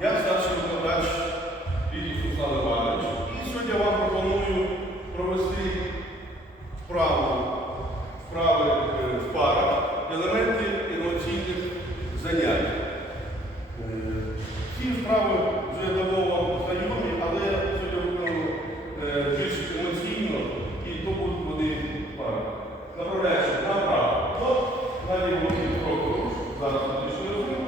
Я старший викладач Вітніс І сьогодні вам пропоную провести вправи е, в парах елементи емоційних занять. Е, ці вправи вже давно знайомі, але я виконую е, більш емоційно і то будуть вони пари. Направляючи направо, то далі будуть. Зараз пішли.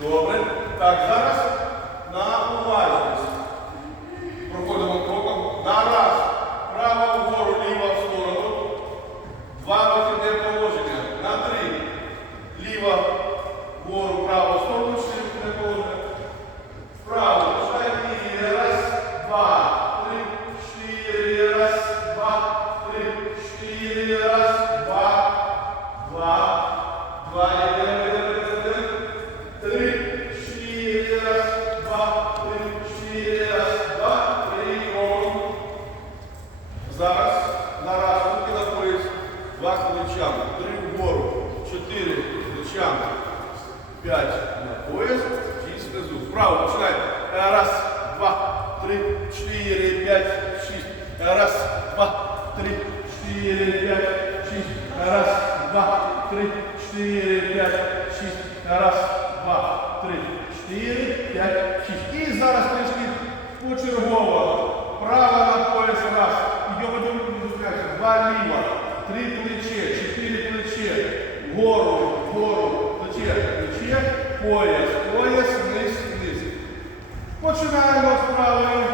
Добре. Так, зараз на увагу. Раз, два, три, чотири, п'ять, шість. І зараз прийшли почергово. Права на пояс, раз. Йдемо до зустрічі. Два ліва, три плече, чотири плече, вгору, вгору, плече, плече, пояс, пояс, вниз, вниз. Починаємо з правої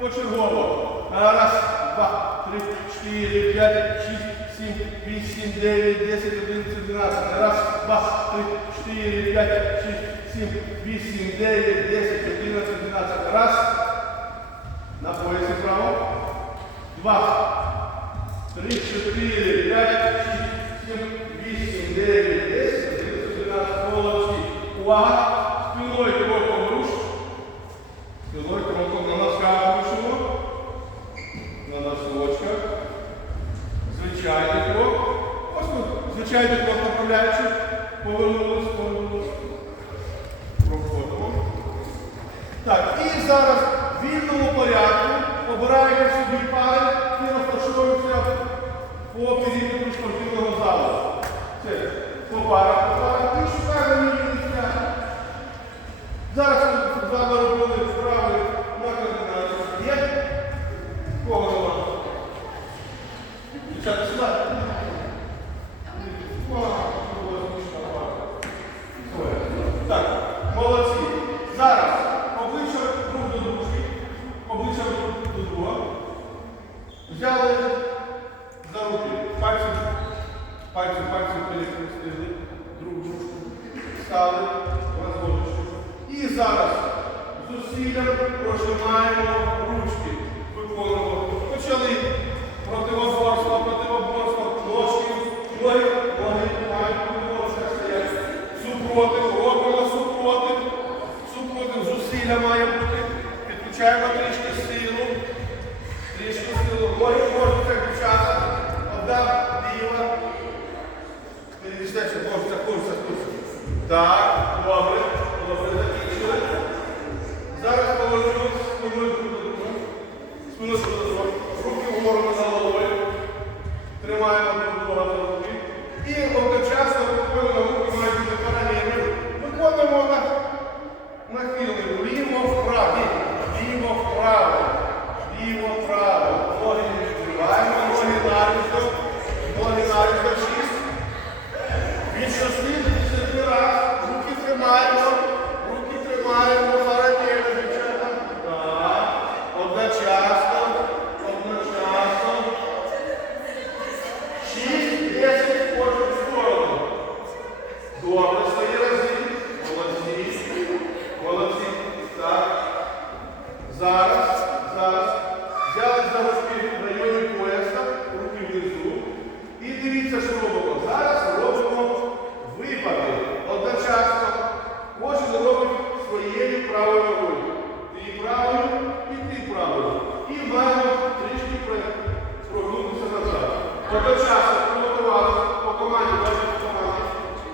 почергово. Раз, два, три, чотири, п'ять, шість. 7, 8, 9, 10, 11, 12. Раз, два, три, четыре, пять, шесть, семь, восемь, девять, десять, одиннадцать, двенадцать. Раз. На поясе право. Два. Три, четыре, пять, шесть, семь, восемь, девять, десять, одиннадцать, двенадцать. Молодцы. Увага. Спиной корпус. звичайний крок, просто тут звичайний крок направляючи, повернули.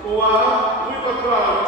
ou a muito claro.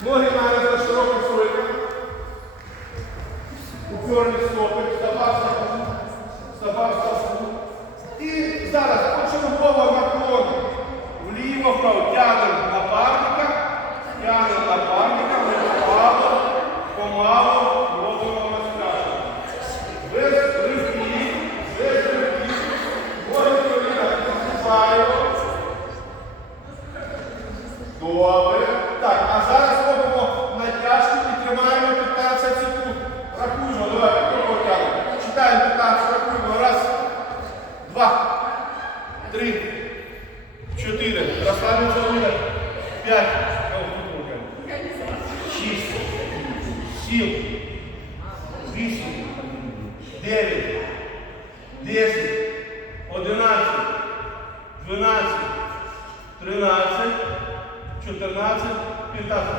Ноги мали за широку сойку. Упорні стопи, вставав стопу, вставав стопу. І зараз почергово наклон. Вліво вправо тягнемо напарника, тягнемо напарника, випало, помало, робимо розтяжку. Без рифів, без рифів, ворог коліна, відступаємо. Добре.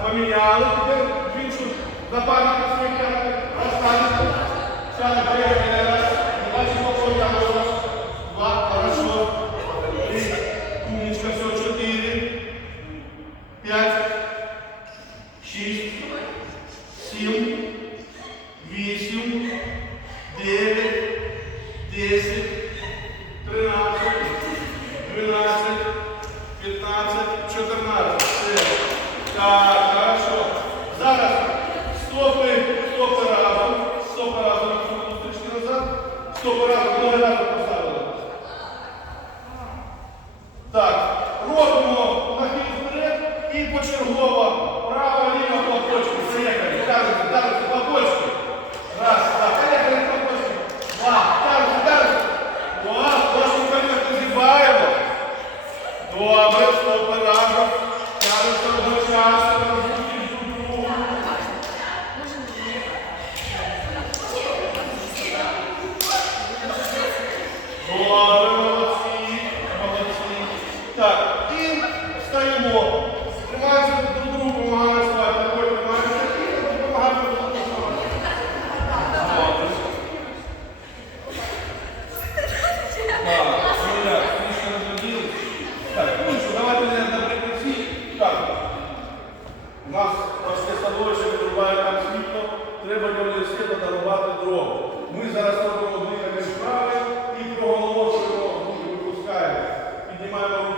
поміняли тепер в іншу запарку свою карту, розставили. নমস্কার У нас просте становище вирубає там світло, треба донести та дарувати дрова. Ми зараз робимо дві справи і проголошуємо, випускаємо, піднімаємо.